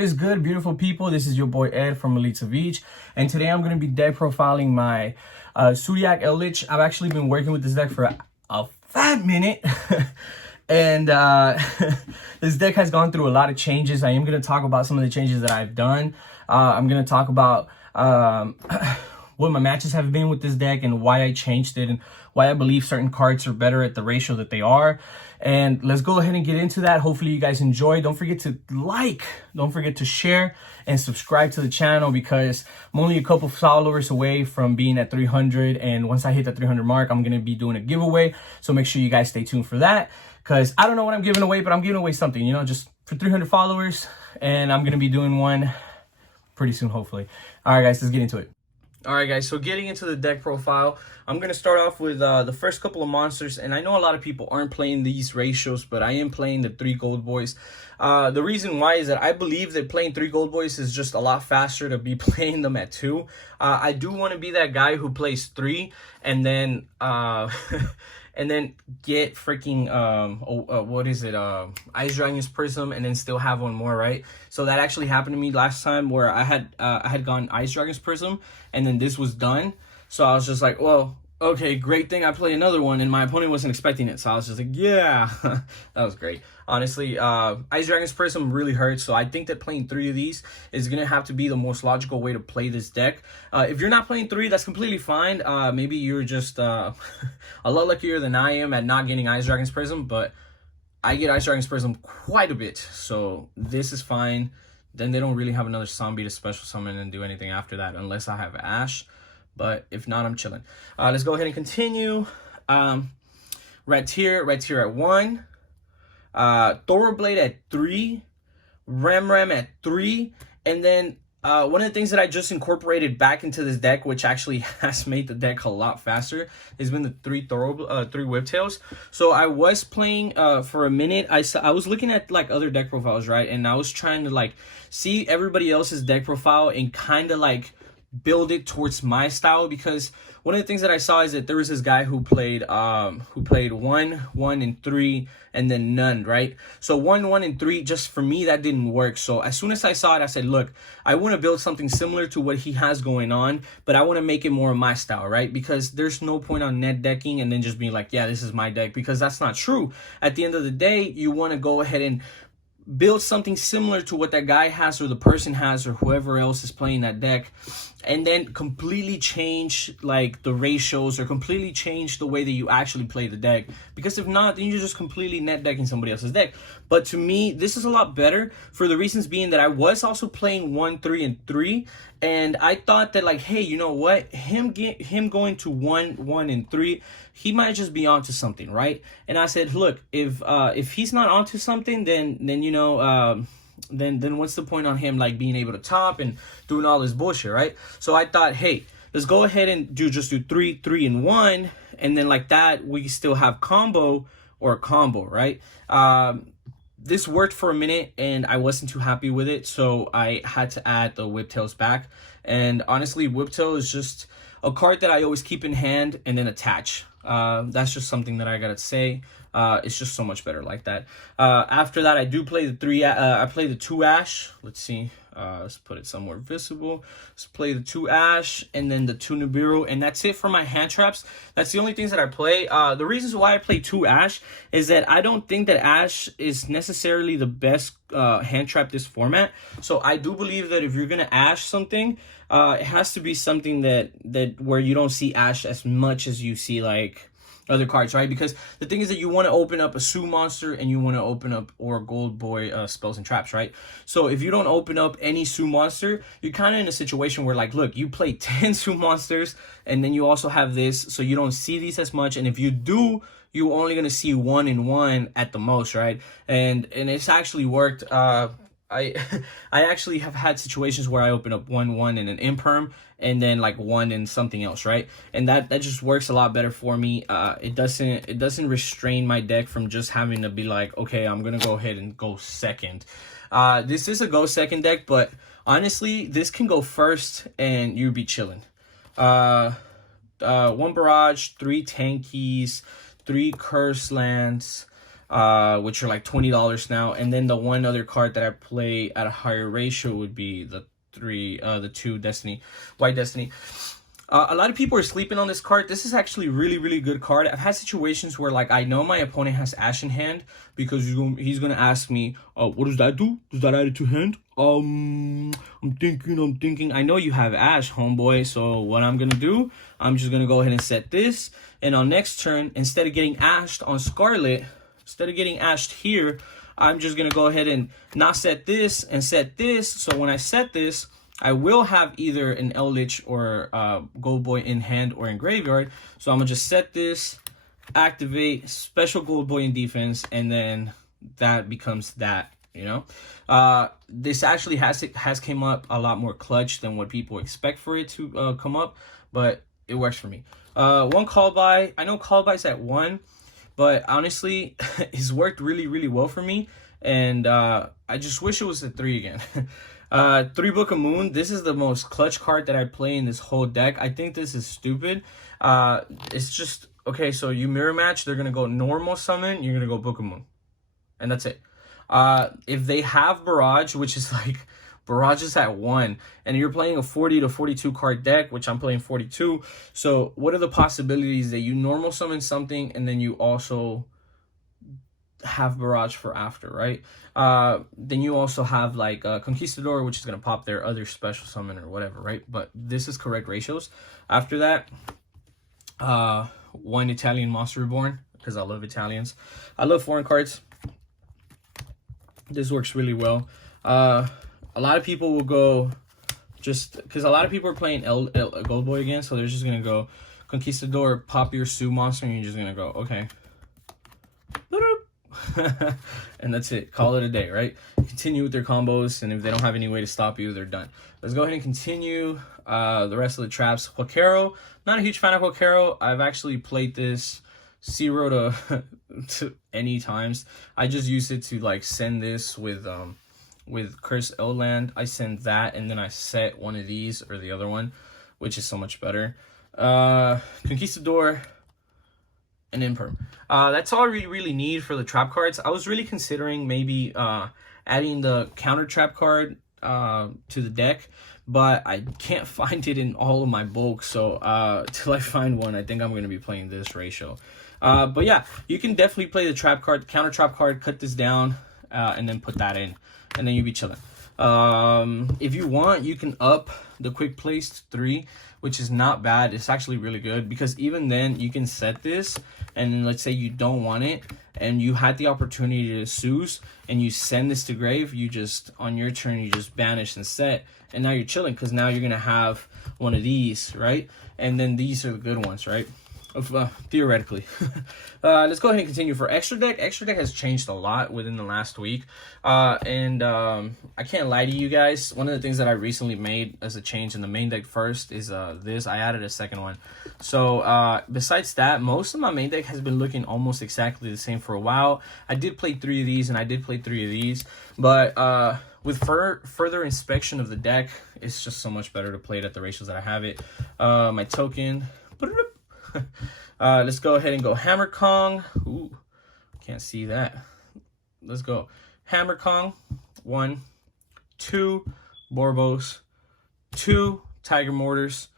What is good, beautiful people? This is your boy Ed from Savij, and today I'm going to be deck profiling my Zoodiac Eldlich. I've actually been working with this deck for a fat minute, and this deck has gone through a lot of changes. I am going to talk about some of the changes that I've done. I'm going to talk about what my matches have been with this deck and why I changed it and why I believe certain cards are better at the ratio that they are. And let's go ahead and get into that. Hopefully you guys enjoy. Don't forget to like, don't forget to share and subscribe to the channel, because I'm only a couple followers away from being at 300. And once I hit the 300 mark, I'm going to be doing a giveaway. So make sure you guys stay tuned for that, because I don't know what I'm giving away, but I'm giving away something, you know, just for 300 followers. And I'm going to be doing one pretty soon, hopefully. All right, guys, let's get into it. All right, guys, so getting into the deck profile, I'm going to start off with the first couple of monsters. And I know a lot of people aren't playing these ratios, but I am playing the 3 gold boys. The reason why is that I believe that playing 3 gold boys is just a lot faster to be playing them at 2. I do want to be that guy who plays 3 and then and then get freaking what is it, Ice Dragon's Prism, and then still have one more, right? So that actually happened to me last time, where I had gone Ice Dragon's Prism and then this was done. So I was just like, well, okay, great thing I play another one, and my opponent wasn't expecting it. So I was just like, yeah, that was great. Honestly, Ice Dragon's Prism really hurts. So I think that playing 3 of these is going to have to be the most logical way to play this deck. If you're not playing 3, that's completely fine. Maybe you're just a lot luckier than I am at not getting Ice Dragon's Prism, but I get Ice Dragon's Prism quite a bit. So this is fine. Then they don't really have another zombie to special summon and do anything after that, unless I have Ash. But if not, I'm chilling. Let's go ahead and continue. Red tier at 1. Thorblade at 3. Ram at 3. And then one of the things that I just incorporated back into this deck, which actually has made the deck a lot faster, has been the 3 Whiptails. So I was playing for a minute. I was looking at like other deck profiles, right? And I was trying to like see everybody else's deck profile and kind of like build it towards my style, because one of the things that I saw is that there was this guy who played 1, 1, and 3, and then none, right? So 1, 1, and 3, just for me, that didn't work. So as soon as I saw it, I said, look, I want to build something similar to what he has going on, but I want to make it more of my style, right? Because there's no point on net decking and then just being like, yeah, this is my deck, because that's not true. At the end of the day, you want to go ahead and build something similar to what that guy has or the person has or whoever else is playing that deck, and then completely change like the ratios or completely change the way that you actually play the deck. Because if not, then you're just completely net decking somebody else's deck. But to me, this is a lot better, for the reasons being that I was also playing 1, 3, and 3, and I thought that like, hey, you know what, him going to 1, 1, and 3, he might just be onto something, right? And I said, look, if he's not onto something, then you know, then what's the point on him like being able to top and doing all this bullshit, right? So I thought, hey, let's go ahead and just do 3, 3, and 1, and then like that we still have combo, right? This worked for a minute and I wasn't too happy with it, so I had to add the Whiptails back. And honestly, Whiptail is just a card that I always keep in hand and then attach. That's just something that I gotta say. It's just so much better like that. After that, I do play the 3. I play the 2 Ash. Let's see. Let's put it somewhere visible. Let's play the 2 Ash and then the 2 Nibiru, and that's it for my hand traps. That's the only things that I play. The reasons why I play 2 Ash is that I don't think that Ash is necessarily the best hand trap this format. So I do believe that if you're gonna Ash something, it has to be something that where you don't see Ash as much as you see like other cards, right? Because the thing is that you want to open up a Sue monster and you want to open up or Gold Boy spells and traps, right? So if you don't open up any Sue monster, you're kind of in a situation where like, look, you play 10 Sue monsters and then you also have this, so you don't see these as much. And if you do, you're only going to see 1 and 1 at the most, right? And it's actually worked. I actually have had situations where I open up 1, 1 and an imperm, and then like 1 and something else, right? And that just works a lot better for me. It doesn't restrain my deck from just having to be like, okay, I'm gonna go ahead and go second. This is a go second deck, but honestly, this can go first and you'd be chilling. 1 barrage, 3 tankies, 3 curse lands, which are like $20 now. And then the one other card that I play at a higher ratio would be the 2 Destiny, White Destiny. A lot of people are sleeping on this card. This is actually really, really good card. I've had situations where, like, I know my opponent has Ash in hand because he's gonna ask me, what does that do? Does that add it to hand? I'm thinking. I know you have Ash, homeboy. So what I'm gonna do, I'm just gonna go ahead and set this. And on next turn, instead of getting ashed on Scarlet, instead of getting ashed here, I'm just gonna go ahead and not set this and set this. So when I set this, I will have either an Eldlich or Gold Boy in hand or in graveyard. So I'm going to just set this, activate, special Gold Boy in defense, and then that becomes that, you know. This actually has came up a lot more clutch than what people expect for it to come up, but it works for me. One call by, I know call by's at 1, but honestly, it's worked really, really well for me. And I just wish it was at 3 again. 3 Book of Moon. This is the most clutch card that I play in this whole deck. I think this is stupid. It's just, okay, so you mirror match, they're going to go normal summon, you're going to go Book of Moon. And that's it. If they have Barrage, which is like, Barrage is at 1, and you're playing a 40 to 42 card deck, which I'm playing 42. So what are the possibilities that you normal summon something and then you also have Barrage for after, right? Then you also have like Conquistador, which is going to pop their other special summon or whatever, right? But this is correct ratios. After that, 1 Italian Monster Reborn, because I love Italians. I love foreign cards. This works really well. A lot of people will go just because a lot of people are playing Gold Boy again, so they're just going to go Conquistador, pop your Sue monster, and you're just going to go, okay. And that's it. Call it a day, right? Continue with their combos, and if they don't have any way to stop you, they're done. Let's go ahead and continue the rest of the traps. Huaquero, not a huge fan of Huaquero. I've actually played this 0 to any times. I just use it to like send this with Curse Eldland. I send that, and then I set one of these or the other one, which is so much better. Conquistador and Imperm. That's all we really need for the trap cards. I was really considering maybe adding the counter trap card to the deck, but I can't find it in all of my bulk. So till I find one, I think I'm going to be playing this ratio. But yeah, you can definitely play the trap card, counter trap card, cut this down, and then put that in, and then you'll be chilling. If you want, you can up the quick place to 3, which is not bad. It's actually really good because even then you can set this, and let's say you don't want it and you had the opportunity to Seuss and you send this to grave, you just on your turn you just banish and set, and now you're chilling because now you're gonna have one of these, right? And then these are the good ones, right? Theoretically. Let's go ahead and continue for extra deck. Extra deck has changed a lot within the last week, and I can't lie to you guys, one of the things that I recently made as a change in the main deck first is this. I added a second one. So besides that, most of my main deck has been looking almost exactly the same for a while. I did play 3 of these and I did play 3 of these, but with further inspection of the deck, it's just so much better to play it at the ratios that I have it. My token, let's go ahead and go Hammer Kong. Ooh, can't see that. Let's go Hammer Kong. 1, 2 Borbos, 2 Tiger Mortars,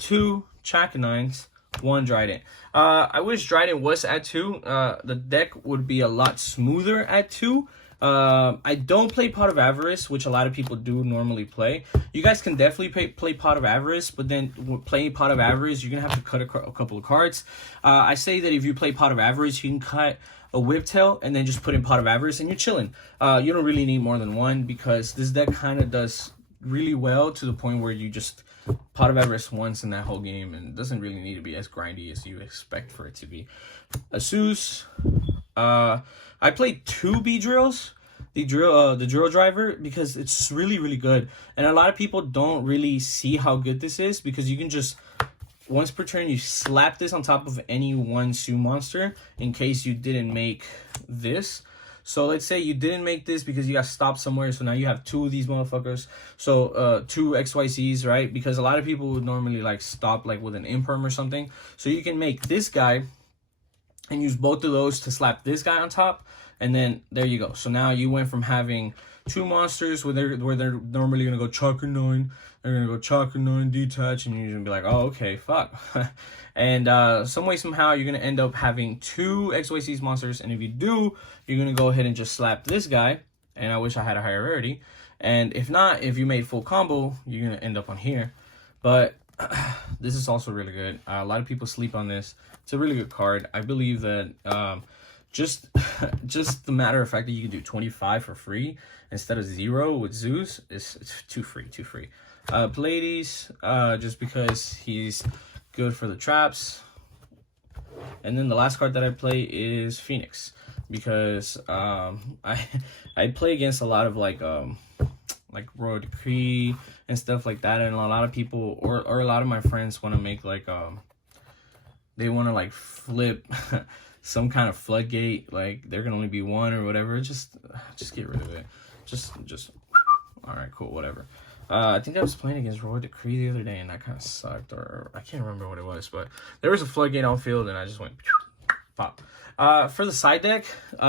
2 Chakanines, 1 Dryden. I wish Dryden was at 2. The deck would be a lot smoother at 2. I don't play Pot of Avarice, which a lot of people do normally play. You guys can definitely play Pot of Avarice, but then playing Pot of Avarice, you're gonna have to cut a couple of cards. I say that if you play Pot of Avarice, you can cut a Whiptail and then just put in Pot of Avarice and you're chilling. You don't really need more than 1 because this deck kind of does really well to the point where you just Pot of Avarice once in that whole game, and it doesn't really need to be as grindy as you expect for it to be. Asus. I played 2 Beedrills, the drill driver, because it's really, really good. And a lot of people don't really see how good this is because you can just, once per turn, you slap this on top of any one Sue monster in case you didn't make this. So let's say you didn't make this because you got stopped somewhere, so now you have 2 of these motherfuckers. So 2 XYZs, right? Because a lot of people would normally like stop like with an Imperm or something. So you can make this guy and use both of those to slap this guy on top, and then there you go. So now you went from having 2 monsters where they're normally gonna go Chakra 9, they're gonna go Chakra 9 detach, and you're gonna be like, oh, okay, fuck. And some way somehow you're gonna end up having 2 XYZ monsters, and if you do, you're gonna go ahead and just slap this guy, and I wish I had a higher rarity. And if not, if you made full combo, you're gonna end up on here. But this is also really good. A lot of people sleep on this. It's a really good card. I believe that just the matter of fact that you can do 25 for free instead of 0 with Zeus is too free. Pleiades, just because he's good for the traps. And then the last card that I play is Phoenix, because I play against a lot of like Royal Decree and stuff like that, and a lot of people or a lot of my friends want to make like they want to like flip some kind of floodgate, like there can only be one or whatever. Just get rid of it. Just all right, cool, whatever. I think I was playing against Royal Decree the other day, and that kind of sucked, or I can't remember what it was, but there was a floodgate on field, and I just went pop. For the side deck,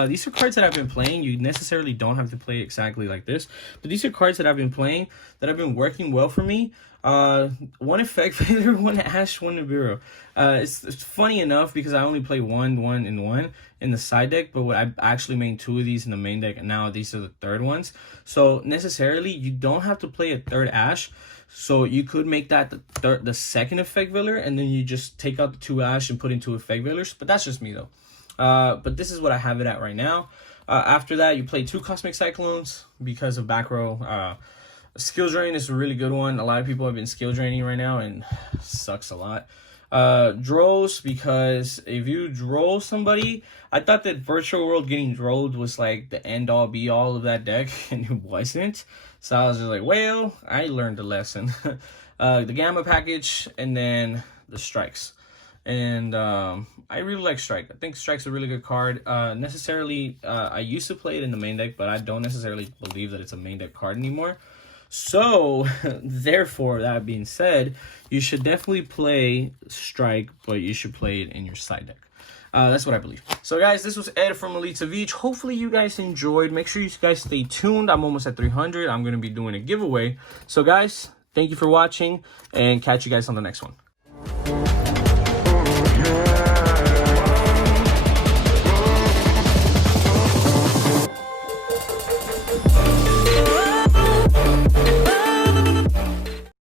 these are cards that I've been playing. You necessarily don't have to play exactly like this, but these are cards that I've been playing that have been working well for me. 1 effect failure, 1 Ash, 1 Nibiru. It's funny enough because I only play 1 and 1 in the side deck, but I actually made 2 of these in the main deck, and now these are the 3rd ones. So necessarily you don't have to play a 3rd Ash. So you could make that the 2nd effect veiler, and then you just take out the 2 Ash and put in 2 effect veilers. But that's just me though. But this is what I have it at right now. After that, you play 2 Cosmic Cyclones because of back row. Skill Drain is a really good one. A lot of people have been skill draining right now, and sucks a lot. Drolls, because if you droll somebody, I thought that Virtual World getting drolled was like the end all be all of that deck, and it wasn't. So I was just like, well, I learned a lesson. The Gamma package, and then the Strikes. And I really like Strike. I think Strike's a really good card. Necessarily, I used to play it in the main deck, but I don't necessarily believe that it's a main deck card anymore. So, therefore, that being said, you should definitely play Strike, but you should play it in your side deck. That's what I believe. So, guys, this was Ed from Elite Savij. Hopefully, you guys enjoyed. Make sure you guys stay tuned. I'm almost at 300. I'm going to be doing a giveaway. So, guys, thank you for watching, and catch you guys on the next one.